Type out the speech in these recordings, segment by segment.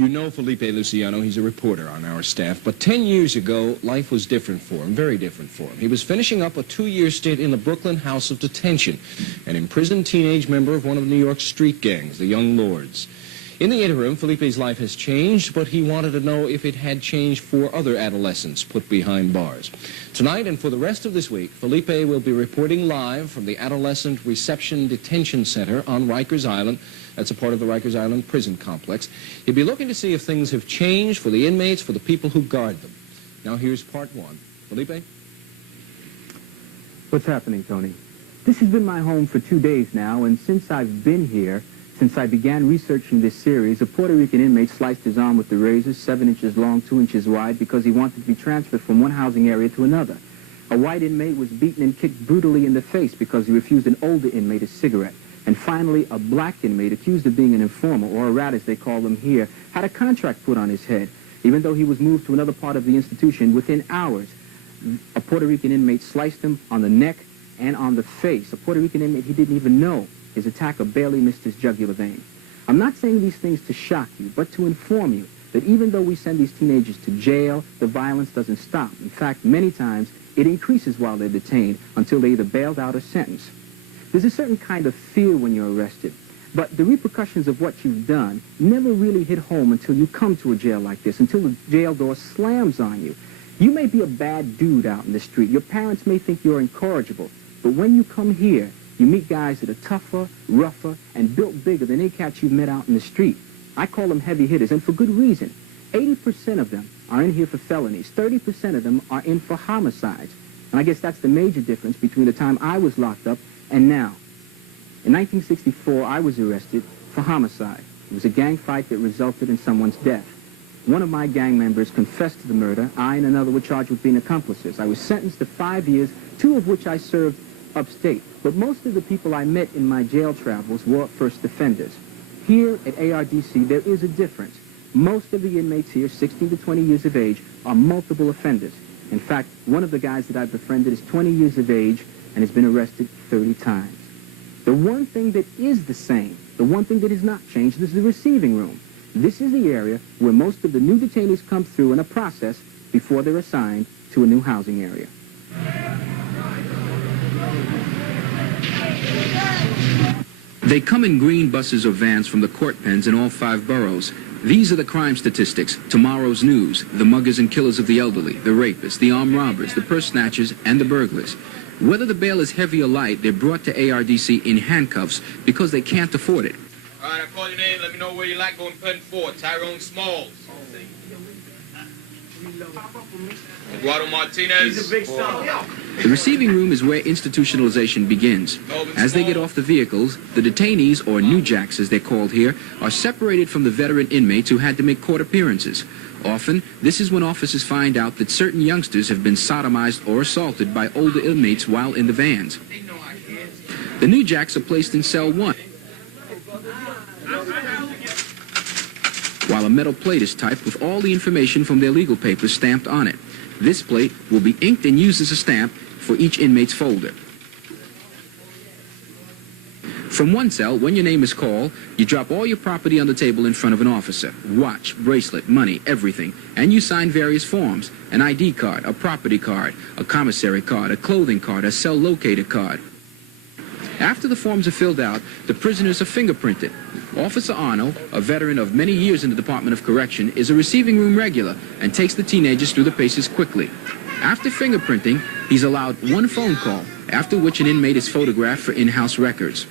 You know Felipe Luciano, he's a reporter on our staff, but 10 years ago, life was different for him, very different for him. He was finishing up a 2-year stint in the Brooklyn House of Detention, an imprisoned teenage member of one of New York's street gangs, the Young Lords. In the interim, Felipe's life has changed, but he wanted to know if it had changed for other adolescents put behind bars. Tonight and for the rest of this week, Felipe will be reporting live from the Adolescent Reception Detention Center on Rikers Island. That's a part of the Rikers Island prison complex. He'll be looking to see if things have changed for the inmates, for the people who guard them. Now here's part one. Felipe? What's happening, Tony? This has been my home for 2 days now, and since I've been here, since I began researching this series, a Puerto Rican inmate sliced his arm with the razor, 7 inches long, 2 inches wide, because he wanted to be transferred from one housing area to another. A white inmate was beaten and kicked brutally in the face because he refused an older inmate a cigarette. And finally, a black inmate accused of being an informer, or a rat as they call them here, had a contract put on his head. Even though he was moved to another part of the institution, within hours, a Puerto Rican inmate sliced him on the neck and on the face. A Puerto Rican inmate he didn't even know. His attacker barely missed his jugular vein. I'm not saying these things to shock you, but to inform you that even though we send these teenagers to jail, the violence doesn't stop. In fact, many times, it increases while they're detained until they're either bailed out or sentenced. There's a certain kind of fear when you're arrested, but the repercussions of what you've done never really hit home until you come to a jail like this, until the jail door slams on you. You may be a bad dude out in the street. Your parents may think you're incorrigible, but when you come here, you meet guys that are tougher, rougher, and built bigger than any cats you've met out in the street. I call them heavy hitters, and for good reason. 80% of them are in here for felonies. 30% of them are in for homicides. And I guess that's the major difference between the time I was locked up and now. In 1964, I was arrested for homicide. It was a gang fight that resulted in someone's death. One of my gang members confessed to the murder. I and another were charged with being accomplices. I was sentenced to 5 years, 2 of which I served upstate. But most of the people I met in my jail travels were first offenders. Here at ARDC, there is a difference. Most of the inmates here, 16 to 20 years of age, are multiple offenders. In fact, one of the guys that I've befriended is 20 years of age and has been arrested 30 times. The one thing that is the same, the one thing that has not changed, is the receiving room. This is the area where most of the new detainees come through in a process before they're assigned to a new housing area. They come in green buses or vans from the court pens in all 5 boroughs. These are the crime statistics, tomorrow's news, the muggers and killers of the elderly, the rapists, the armed robbers, the purse snatchers, and the burglars. Whether the bail is heavy or light, they're brought to ARDC in handcuffs because they can't afford it. All right, I call your name. Let me know where you like going pen 4. Tyrone Smalls. Eduardo Martinez. The receiving room is where institutionalization begins. As they get off the vehicles, the detainees, or new jacks as they're called here, are separated from the veteran inmates who had to make court appearances. Often, this is when officers find out that certain youngsters have been sodomized or assaulted by older inmates while in the vans. The new jacks are placed in cell 1, while a metal plate is typed with all the information from their legal papers stamped on it. This plate will be inked and used as a stamp for each inmate's folder. From one cell, when your name is called, you drop all your property on the table in front of an officer. Watch, bracelet, money, everything. And you sign various forms. An ID card, a property card, a commissary card, a clothing card, a cell locator card. After the forms are filled out, the prisoners are fingerprinted. Officer Arnold, a veteran of many years in the Department of Correction, is a receiving room regular and takes the teenagers through the paces quickly. After fingerprinting, he's allowed 1 phone call, after which an inmate is photographed for in-house records.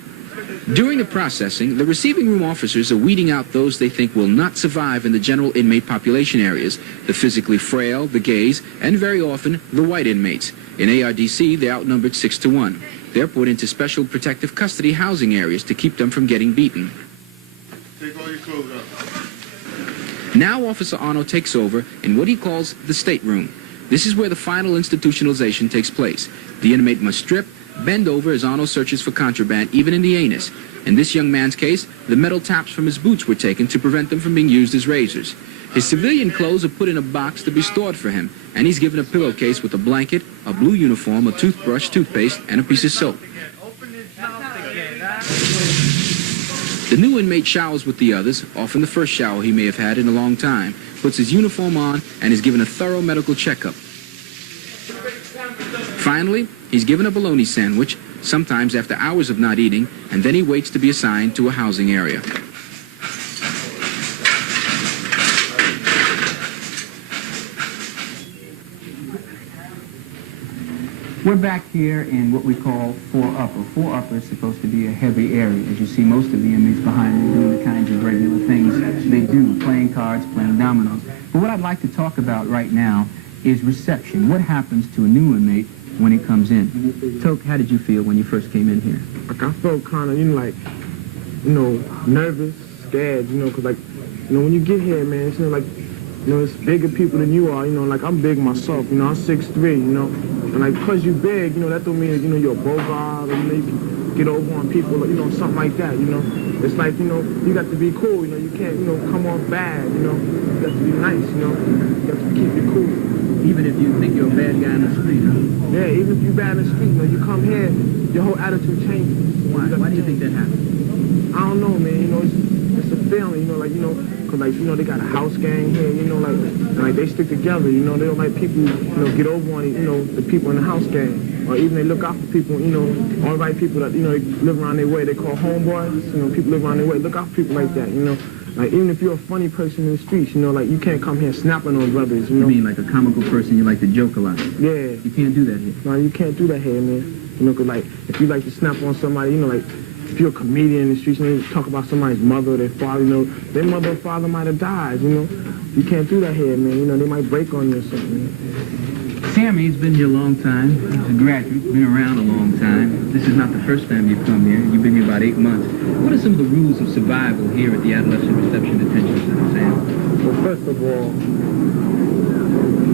During the processing, the receiving room officers are weeding out those they think will not survive in the general inmate population areas, the physically frail, the gays, and very often the white inmates. In ARDC, they're outnumbered 6 to 1. They're put into special protective custody housing areas to keep them from getting beaten. Take all your clothes off. Now Officer Arnold takes over in what he calls the stateroom. This is where the final institutionalization takes place. The inmate must strip, bend over as Arnold searches for contraband, even in the anus. In this young man's case, the metal taps from his boots were taken to prevent them from being used as razors. His civilian clothes are put in a box to be stored for him, and he's given a pillowcase with a blanket, a blue uniform, a toothbrush, toothpaste, and a piece of soap. The new inmate showers with the others, often the first shower he may have had in a long time, puts his uniform on, and is given a thorough medical checkup. Finally, he's given a bologna sandwich, sometimes after hours of not eating, and then he waits to be assigned to a housing area. We're back here in what we call 4-upper. 4-upper is supposed to be a heavy area. As you see, most of the inmates behind me doing the kinds of regular things they do, playing cards, playing dominoes. But what I'd like to talk about right now is reception. What happens to a new inmate when he comes in? Toke, how did you feel when you first came in here? Like, I felt kind of, nervous, scared, because, when you get here, man, it's, it's bigger people than you are, like, I'm big myself, I'm 6'3", and, like, because you big, that don't mean that, you're a bogart, or, you can get over on people, something like that, It's like, you got to be cool, you can't, come off bad, you got to be nice, you got to keep it cool. Even if you think you're a bad guy in the street, huh? Yeah, even if you're bad in the street, you come here, your whole attitude changes. Why? Why do you think that happens? I don't know, man, it's a feeling, because, they got a house gang here, and they stick together, they don't like people, get over on, the people in the house gang. Or even they look out for people, all the right people that, they live around their way, they call homeboys, people live around their way, look out for people like that, Like, even if you're a funny person in the streets, you can't come here snapping on brothers, You mean like a comical person, you like to joke a lot? Yeah. You can't do that here. No, you can't do that here, man. Because, if you like to snap on somebody, if you're a comedian in the streets and you talk about somebody's mother or their father, their mother or father might have died, You can't do that here, man. They might break on you or something. Sammy's been here a long time. He's a graduate, been around a long time. This is not the first time you've come here. You've been here about 8 months. What are some of the rules of survival here at the Adolescent Reception Detention Center, Sam? Well, first of all,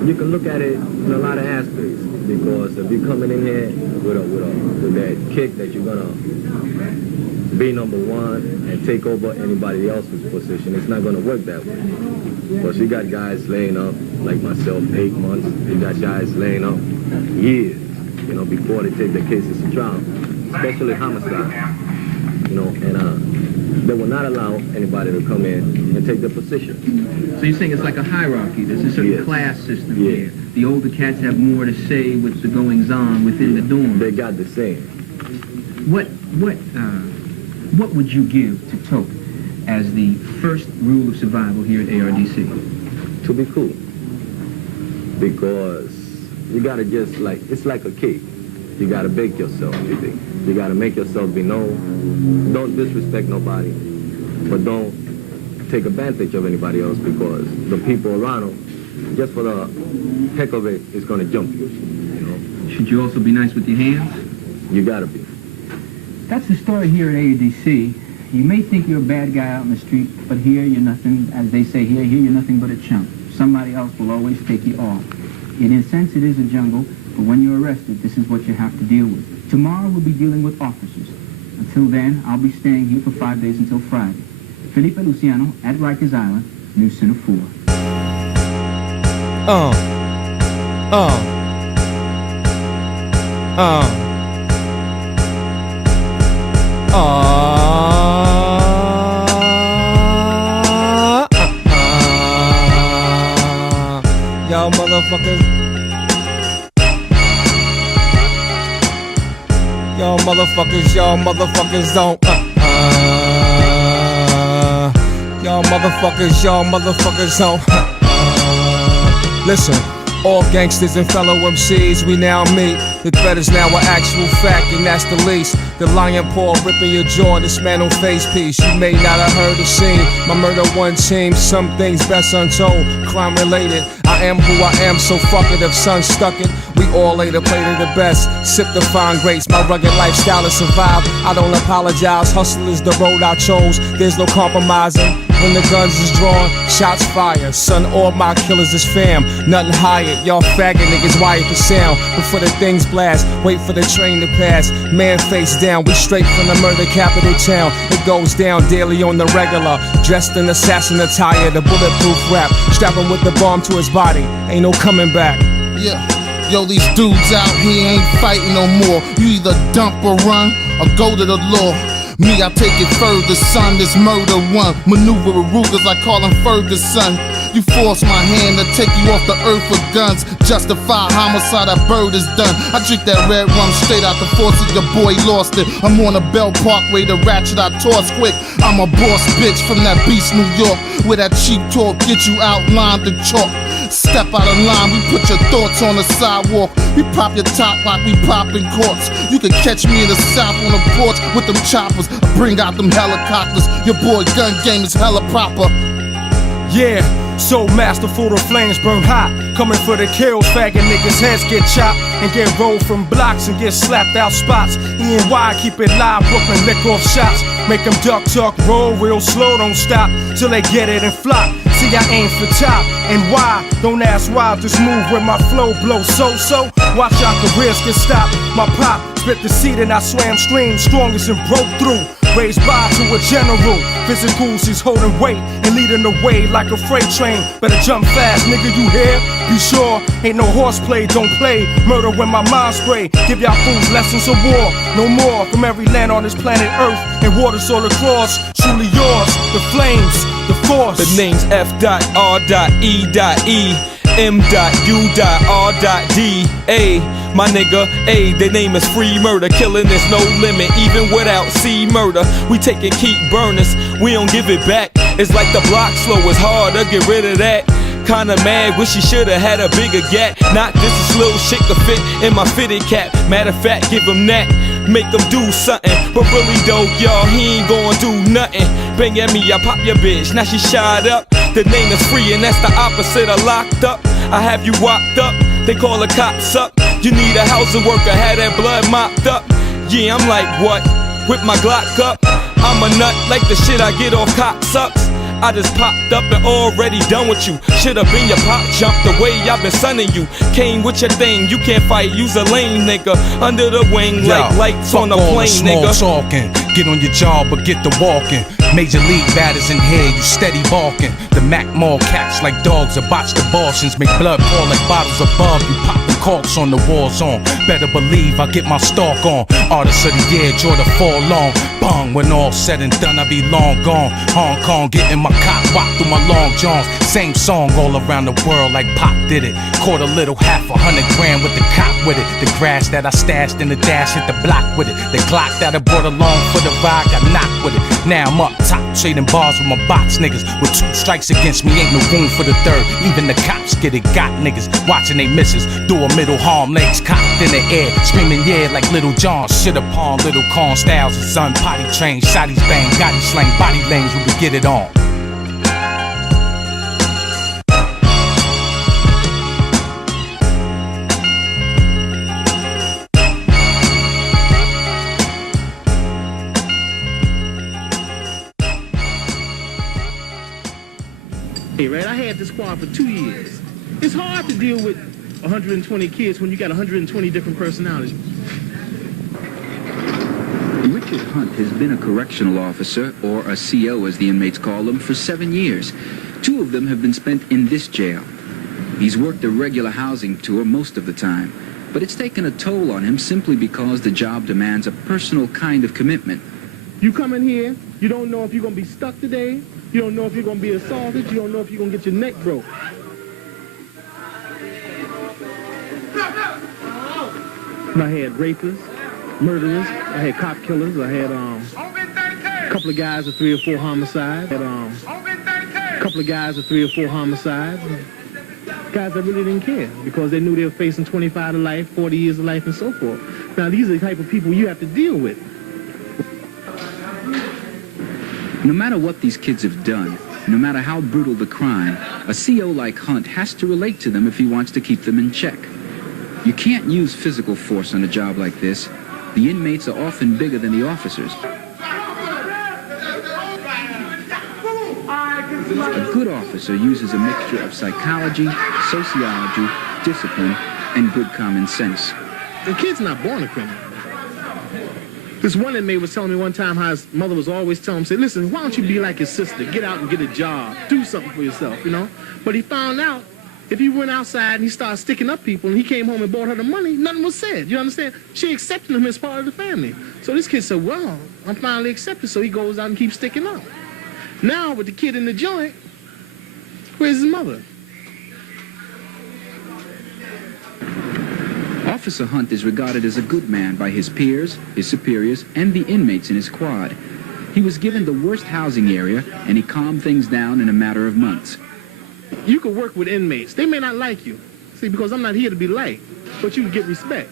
you can look at it in a lot of aspects, because if you're coming in here with that kick that you're gonna be number one and take over anybody else's position, it's not gonna work that way. Because you got guys laying up, like myself, 8 months. You got guys laying up years, before they take their cases to trial, especially homicide, and they will not allow anybody to come in and take their position. So you're saying it's like a hierarchy. There's a certain class system here. The older cats have more to say with the goings-on within the dorm. They got the same. What would you give to Toke as the first rule of survival here at ARDC? To be cool. Because you gotta it's like a cake. You gotta bake yourself, you gotta make yourself be known. Don't disrespect nobody, but don't take advantage of anybody else, because the people around them, just for the heck of it, is gonna jump you, Should you also be nice with your hands? You gotta be. That's the story here at AADC. You may think you're a bad guy out in the street, but here you're nothing, as they say here you're nothing but a chump. Somebody else will always take you off. In a sense, it is a jungle, but when you're arrested, this is what you have to deal with. Tomorrow we'll be dealing with officers. Until then, I'll be staying here for 5 days until Friday. Felipe Luciano at Rikers Island, Newz Center 4. Y'all motherfuckers. Y'all motherfuckers don't. Y'all motherfuckers don't. Listen. All gangsters and fellow MCs, we now meet. The threat is now an actual fact, and that's the least. The lion paw ripping your jaw, dismantle face piece. You may not have heard or seen my murder one team. Some things best untold, crime related. I am who I am, so fuck it if sun stuck it. We all later play to the best, sip the fine grapes. My rugged lifestyle is survive. I don't apologize, hustle is the road I chose. There's no compromising. When the guns is drawn, shots fire. Son, all my killers is fam, nothing higher. Y'all faggot niggas wired for sound. Before the things blast, wait for the train to pass. Man face down, we straight from the murder capital town. It goes down daily on the regular. Dressed in assassin attire, the bulletproof rap. Strapping with the bomb to his body, ain't no coming back. Yeah, yo, these dudes out here ain't fighting no more. You either dump or run, or go to the law. Me, I take it further, son. This murder one. Maneuver with Rugers, I call him Ferguson. You force my hand to take you off the earth with guns. Justify homicide, that bird is done. I drink that red rum straight out the faucet, your boy lost it. I'm on a Bell Parkway, the ratchet I toss quick. I'm a boss bitch from that beast New York, where that cheap talk get you outlined and chalk. Step out of line, we put your thoughts on the sidewalk. We pop your top like we popping corks. You can catch me in the south on the porch with them choppers. I bring out them helicopters. Your boy gun game is hella proper. Yeah, so masterful, the flames burn hot. Coming for the kills, faggot niggas' heads get chopped and get rolled from blocks and get slapped out spots. E&Y, keep it live, Brooklyn, lick off shots. Make them duck, tuck, roll real slow, don't stop till they get it and flop. See, I aim for top, and why? Don't ask why, just move where my flow blows so. Watch our careers get stopped. My pop spit the seed and I swam stream, strongest and broke through. Raised by to a general, physicals, he's holding weight and leading the way like a freight train. Better jump fast, nigga, you hear? Be sure, ain't no horseplay, don't play. Murder when my mind spray. Give y'all fools lessons of war. No more from every land on this planet Earth and waters all across. Truly yours, the flames, the force. The name's F.R.E.E. M.U.R.D. My nigga, their name is free murder. Killing is no limit, even without C murder. We take and keep burners, we don't give it back. It's like the block slow, it's hard to get rid of that. Kinda mad, wish he should've had a bigger gat. Not this little shit could fit in my fitted cap. Matter of fact, give him that, make him do something. But really though, y'all, he ain't gonna do nothing. Bang at me, I pop your bitch, now she shot up. The name is free and that's the opposite of locked up. I have you locked up, they call the cops up. You need a housing worker, had that blood mopped up. Yeah, I'm like, what? Whip my Glock up. I'm a nut like the shit I get off cocksucks. I just popped up and already done with you. Should've been your pop jump the way I've been sunning you. Came with your thing, you can't fight, use a lame nigga. Under the wing like lights on a plane, nigga. Talking. Get on your job but get the walking. Major league batters in here, you steady balking. The Mac Mall cats like dogs that botch the abortions. Make blood pour like bottles above. You pop the corks on the war zone. Better believe I get my stalk on. Artist of the year, draw the fall long. Bong, when all said and done, I be long gone. Hong Kong, getting my cock walk through my long johns. Same song all around the world like Pop did it. Caught a little half 100 grand with the cop with it. The grass that I stashed in the dash hit the block with it. The Glock that I brought along for the ride got knocked with it. Now I'm up top trading bars with my box niggas. With 2 strikes against me, ain't no room for the third. Even the cops get it, got niggas watching they misses. Do a middle harm, legs cocked in the air, screaming yeah like Little John. Shit upon Little Corn Styles and son. Potty train, shotties bang, Gotti slang, body lanes where we get it on. Hey, right, I had this squad for 2 years. It's hard to deal with 120 kids when you got 120 different personalities. Richard Hunt has been a correctional officer, or a CO as the inmates call him, for 7 years. 2 of them have been spent in this jail. He's worked a regular housing tour most of the time, but it's taken a toll on him simply because the job demands a personal kind of commitment. You come in here, you don't know if you're going to be stuck today, you don't know if you're going to be assaulted, you don't know if you're going to get your neck broke. And I had rapists, murderers, I had cop killers, I had a couple of guys with 3 or 4 homicides, I had a couple of guys with 3 or 4 homicides, guys that really didn't care because they knew they were facing 25 to life, 40 years of life, and so forth. Now, these are the type of people you have to deal with. No matter what these kids have done, no matter how brutal the crime, a CO like Hunt has to relate to them if he wants to keep them in check. You can't use physical force on a job like this. The inmates are often bigger than the officers. A good officer uses a mixture of psychology, sociology, discipline, and good common sense. The kid's not born a criminal. This one inmate was telling me one time how his mother was always telling him, say, listen, why don't you be like your sister? Get out and get a job. Do something for yourself, you know? But he found out If he went outside and he started sticking up people and he came home and brought her the money, nothing was said. You understand? She accepted him as part of the family. So this kid said, well, I'm finally accepted. So he goes out and keeps sticking up. Now with the kid in the joint, where's his mother? Officer Hunt is regarded as a good man by his peers, his superiors, and the inmates in his squad. He was given the worst housing area, and he calmed things down in a matter of months. You can work with inmates. They may not like you. See, because I'm not here to be liked, but you can get respect.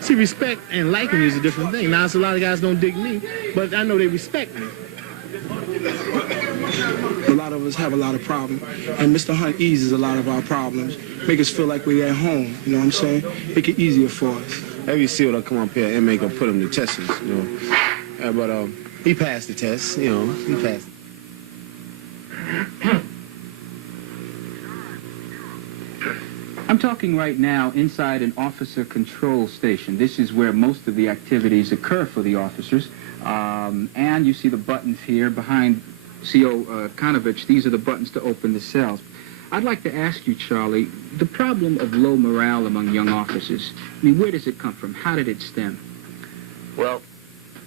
See, respect and liking you is a different thing. Now, it's a lot of guys don't dig me, but I know they respect me. A lot of us have a lot of problems, and Mr. Hunt eases a lot of our problems, make us feel like we're at home, you know what I'm saying? Make it easier for us. Every SEAL that come up here, inmate gonna put him to tests, you know. But he passed the test, you know, he passed. I'm talking right now inside an officer control station. This is where most of the activities occur for the officers. And you see the buttons here behind CO Konovich. These are the buttons to open the cells. I'd like to ask you, Charlie, the problem of low morale among young officers, I mean, where does it come from? How did it stem? Well,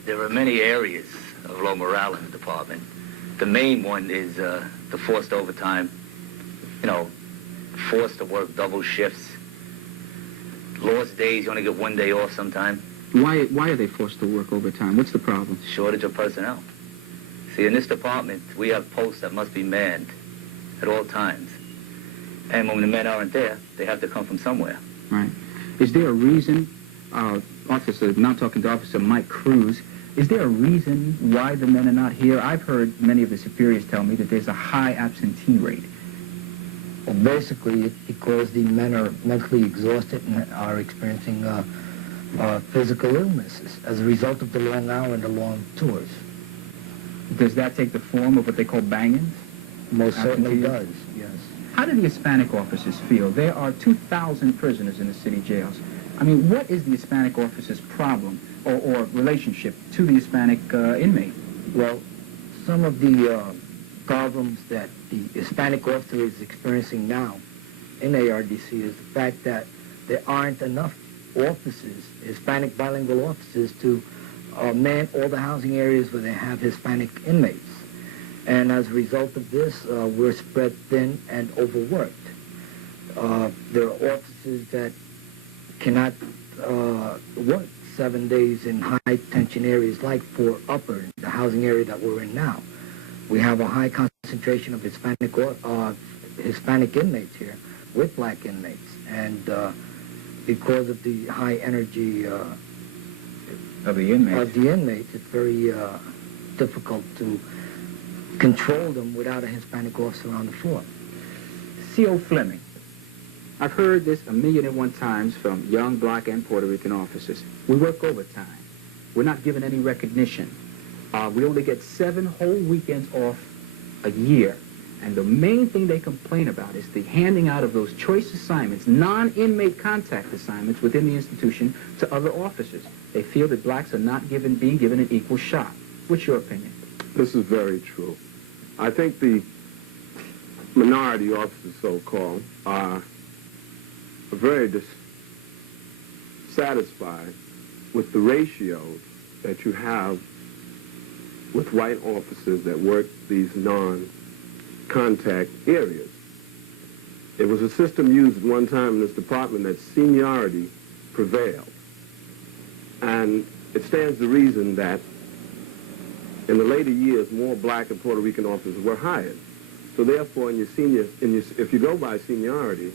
there are many areas of low morale in the department. The main one is the forced overtime, you know, forced to work double shifts. Lost days, you only get 1 day off sometime. Why are they forced to work overtime? What's the problem? Shortage of personnel. See, in this department, we have posts that must be manned at all times. And when the men aren't there, they have to come from somewhere. Right. Is there a reason, Officer, now talking to Officer Mike Cruz, is there a reason why the men are not here? I've heard many of the superiors tell me that there's a high absentee rate. Well, basically, it's because the men are mentally exhausted and are experiencing physical illnesses as a result of the long hour and the long tours. Does that take the form of what they call bangings? Most certainly does, yes. How do the Hispanic officers feel? There are 2,000 prisoners in the city jails. I mean, what is the Hispanic officer's problem or relationship to the Hispanic inmate? Well, some of the problems that the Hispanic officer is experiencing now in ARDC is the fact that there aren't enough officers, Hispanic bilingual officers, to man all the housing areas where they have Hispanic inmates. And as a result of this, we're spread thin and overworked. There are officers that cannot work 7 days in high-tension areas like Fort Upper, the housing area that we're in now. We have a high concentration of Hispanic inmates here with black inmates. And because of the high energy of the inmates, it's very difficult to control them without a Hispanic officer on the floor. C.O. Fleming, I've heard this 1,000,001 times from young black and Puerto Rican officers. We work overtime. We're not given any recognition. We only get 7 whole weekends off a year. And the main thing they complain about is the handing out of those choice assignments, non-inmate contact assignments within the institution to other officers. They feel that blacks are not being given an equal shot. What's your opinion? This is very true. I think the minority officers, so-called, are very dissatisfied with the ratios that you have with white officers that work these non-contact areas. It was a system used at one time in this department that seniority prevailed. And it stands to reason that in the later years, more black and Puerto Rican officers were hired. So therefore, if you go by seniority,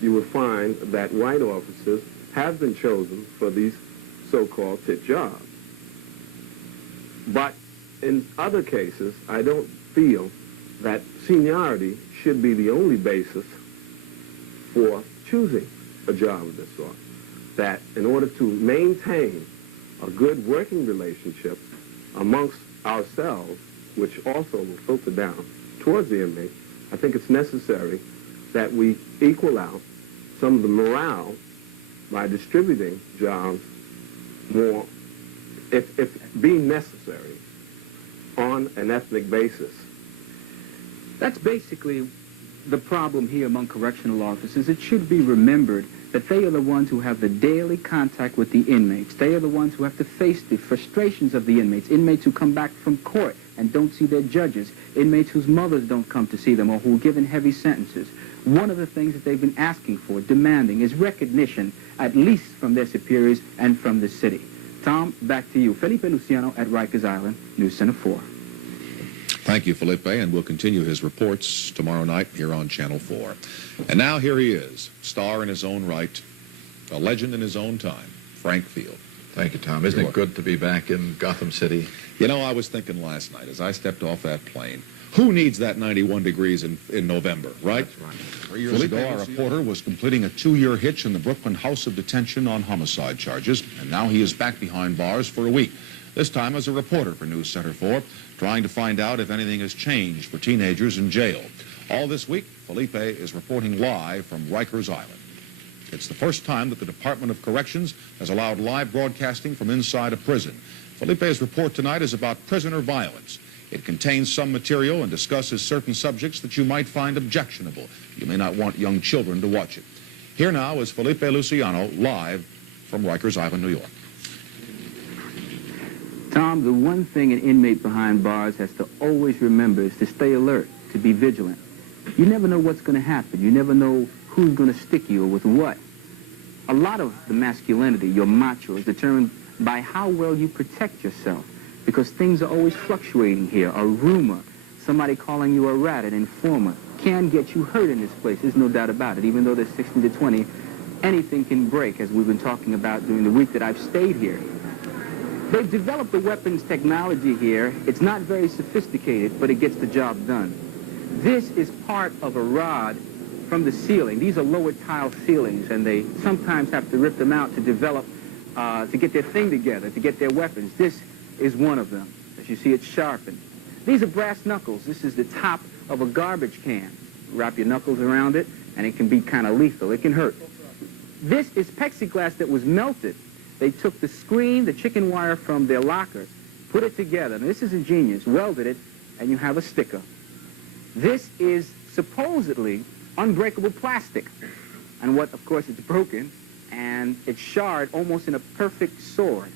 you will find that white officers have been chosen for these so-called tit jobs. But in other cases, I don't feel that seniority should be the only basis for choosing a job of this sort. That in order to maintain a good working relationship amongst ourselves, which also will filter down towards the inmate, I think it's necessary that we equal out some of the morale by distributing jobs more, if being necessary, on an ethnic basis. That's basically the problem here among correctional officers, it should be remembered that they are the ones who have the daily contact with the inmates. They are the ones who have to face the frustrations of the inmates. Inmates who come back from court and don't see their judges. Inmates whose mothers don't come to see them or who are given heavy sentences. One of the things that they've been asking for, demanding, is recognition, at least from their superiors and from the city. Tom, back to you. Felipe Luciano at Rikers Island, News Center 4. Thank you, Felipe, and we'll continue his reports tomorrow night here on Channel 4. And now here he is, star in his own right, a legend in his own time, Frank Field. Thank you, Tom. Isn't it good to be back in Gotham City? You know, I was thinking last night as I stepped off that plane, who needs that 91 degrees in November, right? That's right. 3 years ago, our reporter was completing a 2-year hitch in the Brooklyn House of Detention on homicide charges, and now he is back behind bars for a week. This time as a reporter for News Center 4, trying to find out if anything has changed for teenagers in jail. All this week, Felipe is reporting live from Rikers Island. It's the first time that the Department of Corrections has allowed live broadcasting from inside a prison. Felipe's report tonight is about prisoner violence. It contains some material and discusses certain subjects that you might find objectionable. You may not want young children to watch it. Here now is Felipe Luciano live from Rikers Island, New York. Tom, the one thing an inmate behind bars has to always remember is to stay alert, to be vigilant. You never know what's going to happen. You never know who's going to stick you or with what. A lot of the masculinity, your macho, is determined by how well you protect yourself, because things are always fluctuating here. A rumor, somebody calling you a rat, an informer, can get you hurt in this place. There's no doubt about it. Even though there's 16 to 20, anything can break, as we've been talking about during the week that I've stayed here. They've developed the weapons technology here. It's not very sophisticated, but it gets the job done. This is part of a rod from the ceiling. These are lower tile ceilings, and they sometimes have to rip them out to develop, to get their thing together, to get their weapons. This is one of them. As you see, it's sharpened. These are brass knuckles. This is the top of a garbage can. Wrap your knuckles around it, and it can be kind of lethal. It can hurt. This is plexiglass that was melted. They took the screen, the chicken wire from their lockers, put it together, and this is ingenious, welded it, and you have a sticker. This is supposedly unbreakable plastic. And what, of course, it's broken, and it's charred almost in a perfect sword.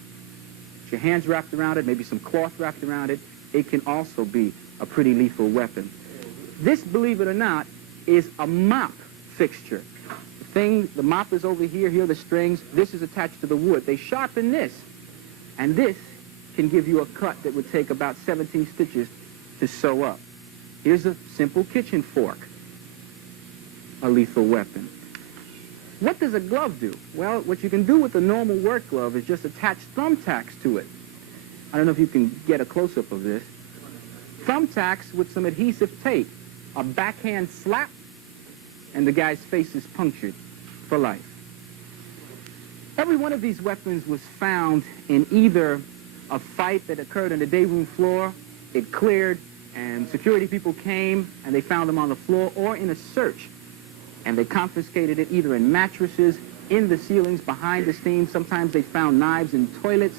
With your hands wrapped around it, maybe some cloth wrapped around it, it can also be a pretty lethal weapon. This, believe it or not, is a mop fixture. The mop is over here, here are the strings, this is attached to the wood. They sharpen this, and this can give you a cut that would take about 17 stitches to sew up. Here's a simple kitchen fork, a lethal weapon. What does a glove do? Well, what you can do with a normal work glove is just attach thumbtacks to it. I don't know if you can get a close-up of this. Thumbtacks with some adhesive tape, a backhand slap, and the guy's face is punctured for life. Every one of these weapons was found in either a fight that occurred on the day room floor, it cleared, and security people came and they found them on the floor, or in a search. And they confiscated it either in mattresses, in the ceilings, behind the steam. Sometimes they found knives in toilets.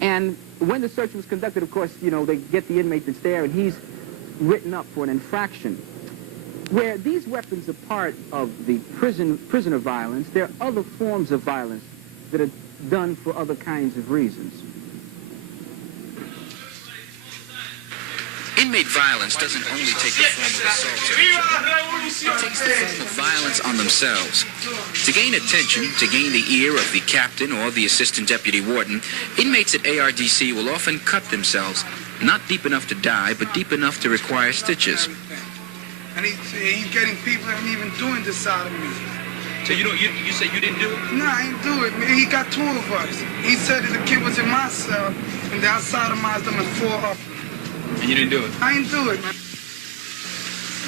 And when the search was conducted, of course, you know, they get the inmate that's there, and he's written up for an infraction. Where these weapons are part of the prisoner violence, there are other forms of violence that are done for other kinds of reasons. Inmate violence doesn't only take the form of assault. It takes the form of violence on themselves. To gain attention, to gain the ear of the captain or the assistant deputy warden, inmates at ARDC will often cut themselves, not deep enough to die, but deep enough to require stitches. And he's getting people that ain't even doing this side of me. So you said you didn't do it? No, I ain't do it, man. He got 2 of us. He said that the kid was in my cell, and the outside of mine, them and 4 up. And you didn't do it? I ain't do it, man.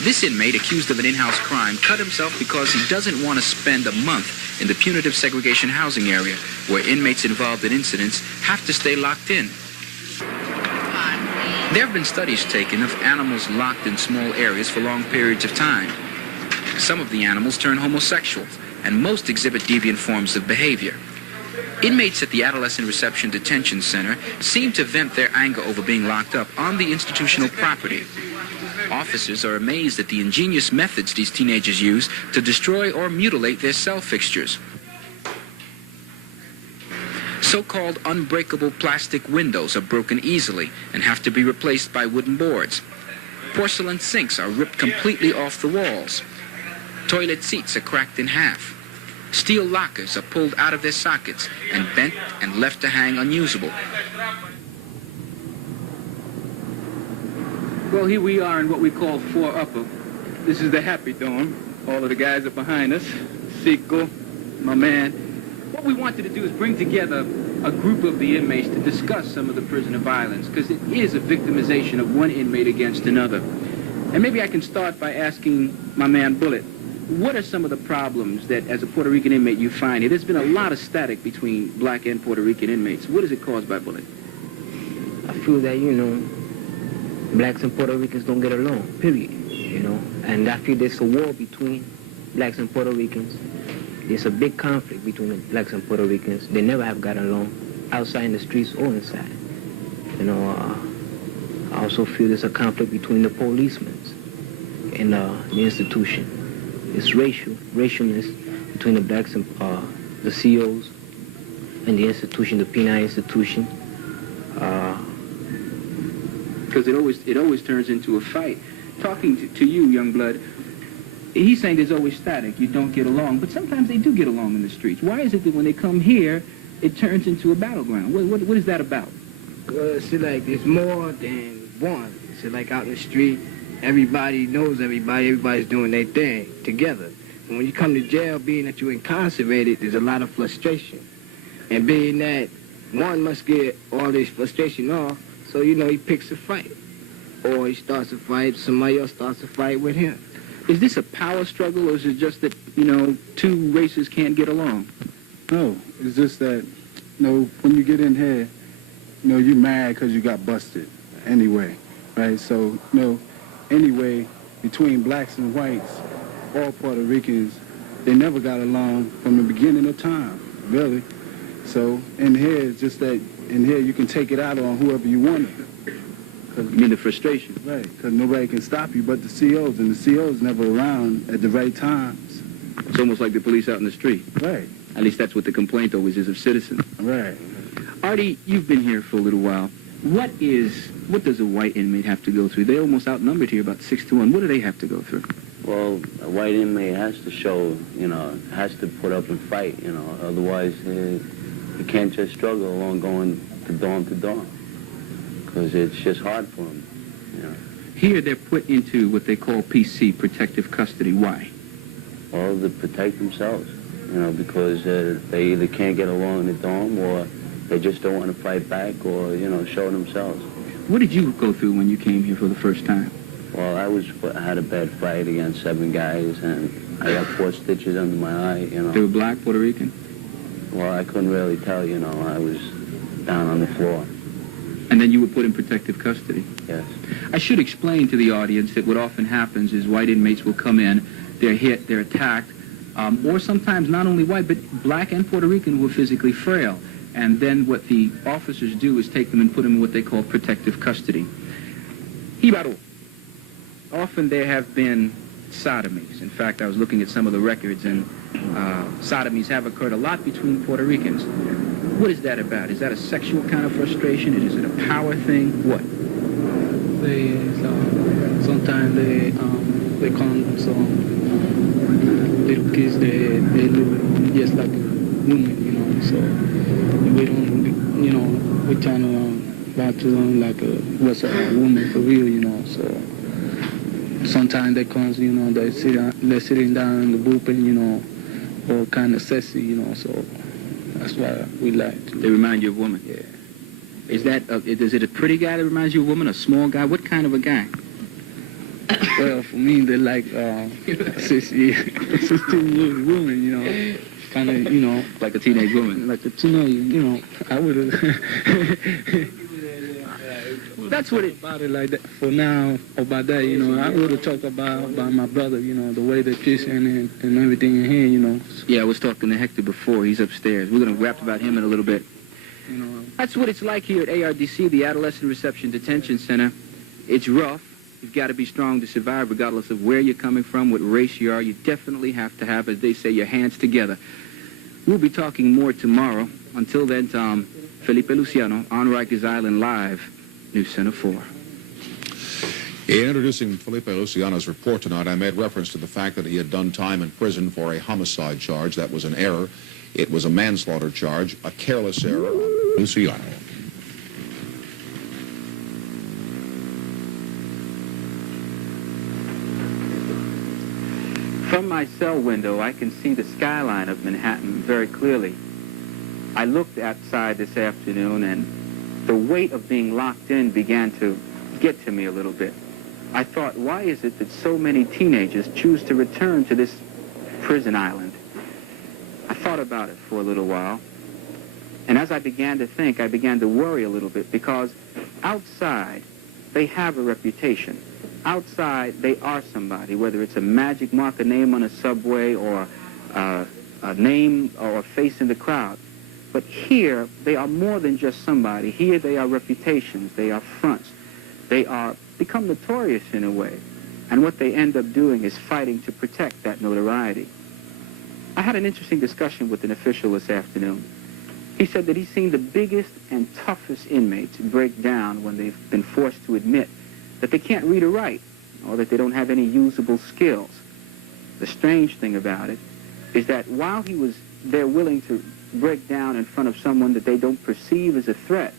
This inmate, accused of an in-house crime, cut himself because he doesn't want to spend a month in the punitive segregation housing area, where inmates involved in incidents have to stay locked in. There have been studies taken of animals locked in small areas for long periods of time. Some of the animals turn homosexual, and most exhibit deviant forms of behavior. Inmates at the Adolescent Reception Detention Center seem to vent their anger over being locked up on the institutional property. Officers are amazed at the ingenious methods these teenagers use to destroy or mutilate their cell fixtures. So-called unbreakable plastic windows are broken easily and have to be replaced by wooden boards. Porcelain sinks are ripped completely off the walls. Toilet seats are cracked in half. Steel lockers are pulled out of their sockets and bent and left to hang unusable. Well, here we are in what we call 4 Upper. This is the happy dorm. All of the guys are behind us. Seiko, my man. What we wanted to do is bring together a group of the inmates to discuss some of the prisoner violence, because it is a victimization of one inmate against another. And maybe I can start by asking my man Bullet, what are some of the problems that, as a Puerto Rican inmate, you find here? There's been a lot of static between black and Puerto Rican inmates. What is it caused by, Bullet? I feel that, you know, blacks and Puerto Ricans don't get along, period, you know. And I feel there's a war between blacks and Puerto Ricans. There's a big conflict between the blacks and Puerto Ricans. They never have gotten along outside in the streets or inside. You know, I also feel there's a conflict between the policemen and the institution. It's racialness between the blacks and the COs and the institution, the P9 institution. Because it always turns into a fight. Talking to you, young blood, he's saying there's always static. You don't get along, but sometimes they do get along in the streets. Why is it that when they come here, it turns into a battleground? What is that about? See, like, there's more than one. See, like, out in the street, everybody knows everybody. Everybody's doing their thing together. And when you come to jail, being that you're incarcerated, there's a lot of frustration. And being that one must get all this frustration off, so, you know, he picks a fight. Or he starts a fight, somebody else starts a fight with him. Is this a power struggle, or is it just that, you know, two races can't get along? No, it's just that, you know, when you get in here, you know, you're mad because you got busted anyway, right? So, you know, anyway, between blacks and whites, all Puerto Ricans, they never got along from the beginning of time, really. So in here, it's just that in here you can take it out on whoever you want to. You mean the frustration? Right, because nobody can stop you but the COs, and the COs never around at the right times. It's almost like the police out in the street. Right. At least that's what the complaint always is of citizens. Right. Artie, you've been here for a little while. What does a white inmate have to go through? They're almost outnumbered here, about 6-1. What do they have to go through? Well, a white inmate has to show, you know, has to put up and fight, you know. Otherwise, he can't just struggle along going to dorm, because it's just hard for them, you know. Here they're put into what they call PC, protective custody. Why? Well, to protect themselves, you know, because they either can't get along in the dorm, or they just don't want to fight back, or, you know, show themselves. What did you go through when you came here for the first time? Well, I had a bad fight against 7 guys, and I got 4 stitches under my eye, you know. They were black, Puerto Rican? Well, I couldn't really tell, you know. I was down on the floor. And then you were put in protective custody? Yes. I should explain to the audience that what often happens is white inmates will come in, they're hit, they're attacked, or sometimes not only white, but black and Puerto Rican who are physically frail. And then what the officers do is take them and put them in what they call protective custody. Hibaro. Often there have been sodomies. In fact, I was looking at some of the records, and sodomies have occurred a lot between Puerto Ricans. What is that about? Is that a sexual kind of frustration? Is it a power thing? What? Sometimes they come some little kids, they look just like a woman, you know. So we don't, you know, we trying to back to them like what's a woman for real, you know. So sometimes they come, you know, they're sitting down in the bullpen, you know, or kind of sassy, you know. So that's why we like to. They remind you of women? Yeah. Is it a pretty guy that reminds you of a woman, a small guy? What kind of a guy? Well, for me, they're like 16 years woman, you know, kind of, you know. Like a teenage woman? Like a teenage, you know, I would have. That's what it... About it like that. For now, about that, you know, I would have talked about my brother, you know, the way they kiss and everything in here, you know. Yeah, I was talking to Hector before. He's upstairs. We're going to rap about him in a little bit. You know, that's what it's like here at ARDC, the Adolescent Reception Detention Center. It's rough. You've got to be strong to survive, regardless of where you're coming from, what race you are. You definitely have to have, as they say, your hands together. We'll be talking more tomorrow. Until then, Felipe Luciano on Rikers Island live, News Center 4. In introducing Felipe Luciano's report tonight, I made reference to the fact that he had done time in prison for a homicide charge. That was an error. It was a manslaughter charge, a careless error. Luciano. From my cell window, I can see the skyline of Manhattan very clearly. I looked outside this afternoon, and the weight of being locked in began to get to me a little bit. I thought, why is it that so many teenagers choose to return to this prison island? I thought about it for a little while, and as I began to think, I began to worry a little bit, because outside, they have a reputation. Outside, they are somebody, whether it's a magic mark, a name on a subway, or a name or a face in the crowd. But here, they are more than just somebody. Here, they are reputations. They are fronts. They are become notorious in a way. And what they end up doing is fighting to protect that notoriety. I had an interesting discussion with an official this afternoon. He said that he's seen the biggest and toughest inmates break down when they've been forced to admit that they can't read or write, or that they don't have any usable skills. The strange thing about it is that while they're willing to break down in front of someone that they don't perceive as a threat,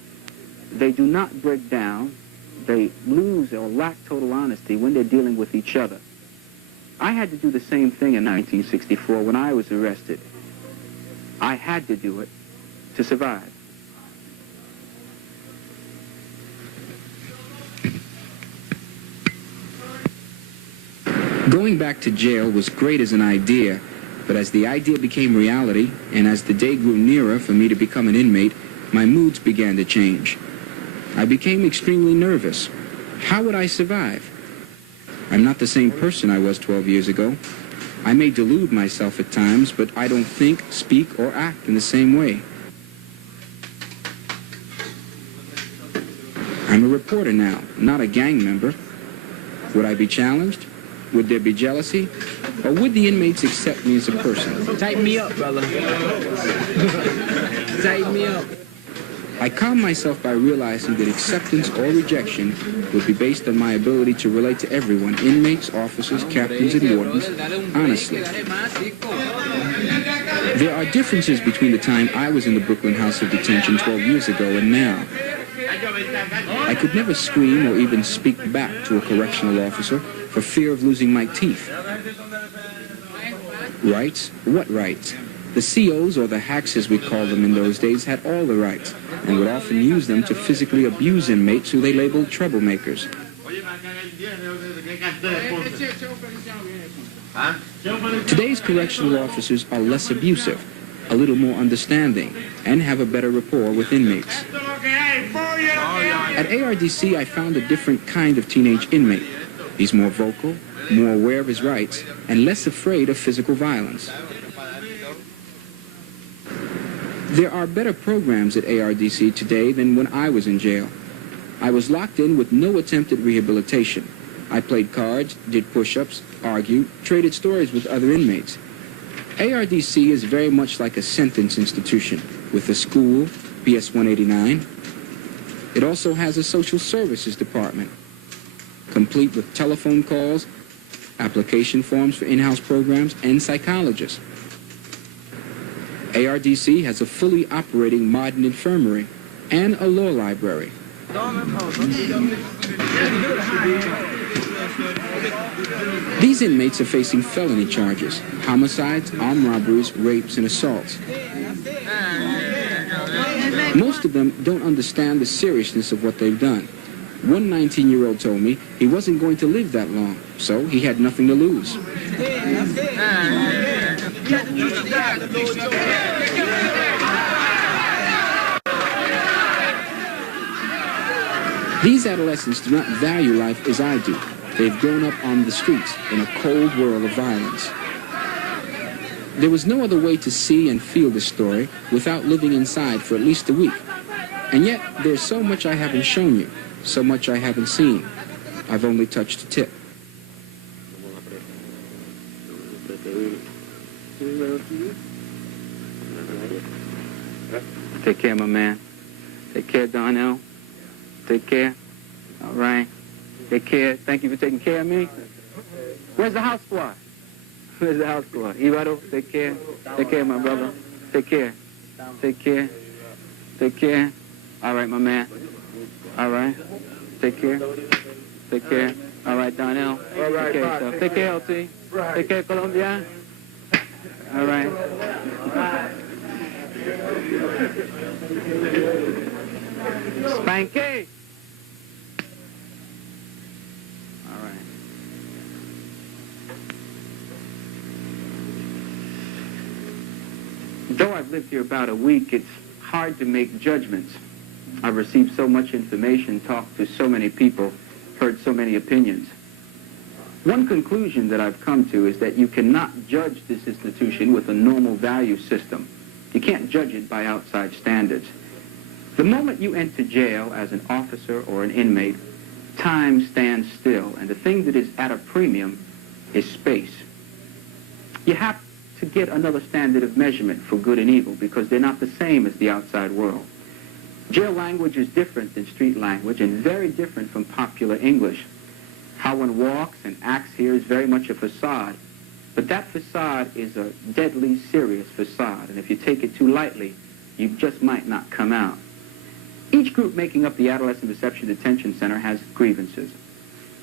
they do not break down. They lose or lack total honesty when they're dealing with each other. I had to do the same thing in 1964 when I was arrested. I had to do it to survive. Going back to jail was great as an idea, but as the idea became reality, and as the day grew nearer for me to become an inmate, my moods began to change. I became extremely nervous. How would I survive? I'm not the same person I was 12 years ago. I may delude myself at times, but I don't think, speak, or act in the same way. I'm a reporter now, not a gang member. Would I be challenged? Would there be jealousy? Or would the inmates accept me as a person? Tighten me up, brother. Tighten me up. I calmed myself by realizing that acceptance or rejection would be based on my ability to relate to everyone, inmates, officers, captains, and wardens, honestly. There are differences between the time I was in the Brooklyn House of Detention 12 years ago and now. I could never scream or even speak back to a correctional officer for fear of losing my teeth. Rights? What rights? The COs, or the hacks as we called them in those days, had all the rights and would often use them to physically abuse inmates who they labeled troublemakers. Today's correctional officers are less abusive, a little more understanding, and have a better rapport with inmates. At ARDC, I found a different kind of teenage inmate. He's more vocal, more aware of his rights, and less afraid of physical violence. There are better programs at ARDC today than when I was in jail. I was locked in with no attempt at rehabilitation. I played cards, did push-ups, argued, traded stories with other inmates. ARDC is very much like a sentence institution, with a school, PS 189. It also has a social services department, complete with telephone calls, application forms for in-house programs, and psychologists. ARDC has a fully operating modern infirmary and a law library. These inmates are facing felony charges, homicides, armed robberies, rapes, and assaults. Most of them don't understand the seriousness of what they've done. One 19-year-old told me he wasn't going to live that long, so he had nothing to lose. These adolescents do not value life as I do. They've grown up on the streets in a cold world of violence. There was no other way to see and feel this story without living inside for at least a week. And yet, there's so much I haven't shown you, so much I haven't seen. I've only touched the tip. Take care, my man. Take care, Donnell. Take care. All right. Take care. Thank you for taking care of me. Where's the house squad? Where's the house squad? Ibaro, take care. Take care, my brother. Take care. Take care. Take care. All right, my man. All right. Take care. Take care. All right, Donnell. All right, take care, bye. yourself. Take care, LT. Take care, Colombia. All right. Spanky. All right. Though I've lived here about a week, it's hard to make judgments. I've received so much information, talked to so many people, heard so many opinions. One conclusion that I've come to is that you cannot judge this institution with a normal value system. You can't judge it by outside standards. The moment you enter jail as an officer or an inmate, time stands still, and the thing that is at a premium is space. You have to get another standard of measurement for good and evil because they're not the same as the outside world. Jail language is different than street language and very different from popular English. How one walks and acts here is very much a facade, but that facade is a deadly serious facade, and if you take it too lightly, you just might not come out. Each group making up the Adolescent Reception Detention Center has grievances.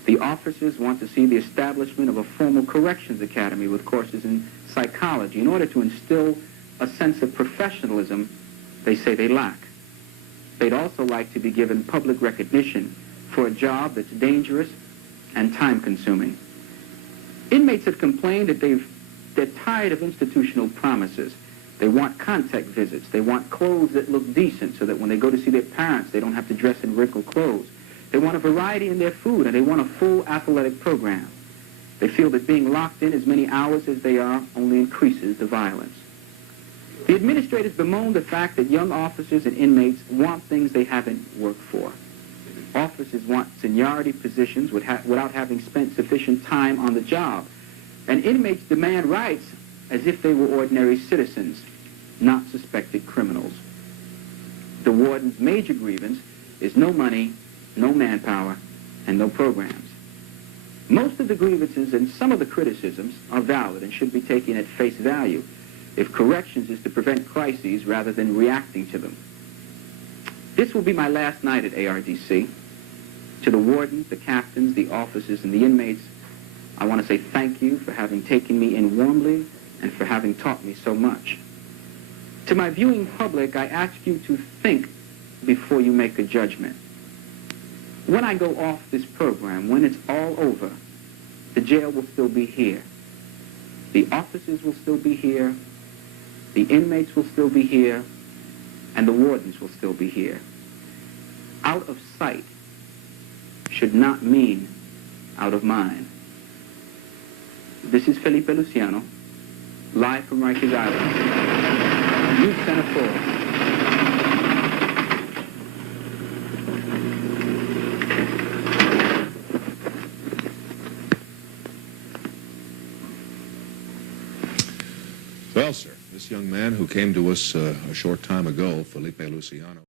The officers want to see the establishment of a formal corrections academy with courses in psychology in order to instill a sense of professionalism they say they lack. They'd also like to be given public recognition for a job that's dangerous and time-consuming. Inmates have complained that they're tired of institutional promises. They want contact visits. They want clothes that look decent so that when they go to see their parents, they don't have to dress in wrinkled clothes. They want a variety in their food, and they want a full athletic program. They feel that being locked in as many hours as they are only increases the violence. The administrators bemoan the fact that young officers and inmates want things they haven't worked for. Officers want seniority positions without having spent sufficient time on the job. And inmates demand rights as if they were ordinary citizens, not suspected criminals. The warden's major grievance is no money, no manpower, and no programs. Most of the grievances and some of the criticisms are valid and should be taken at face value if corrections is to prevent crises rather than reacting to them. This will be my last night at ARDC. To the wardens, the captains, the officers, and the inmates, I want to say thank you for having taken me in warmly and for having taught me so much. To my viewing public, I ask you to think before you make a judgment. When I go off this program, when it's all over, the jail will still be here. The officers will still be here. The inmates will still be here. And the wardens will still be here. Out of sight should not mean out of mind. This is Felipe Luciano, live from Rikers Island. Youth Center 4. Well, sir, this young man who came to us a short time ago, Felipe Luciano.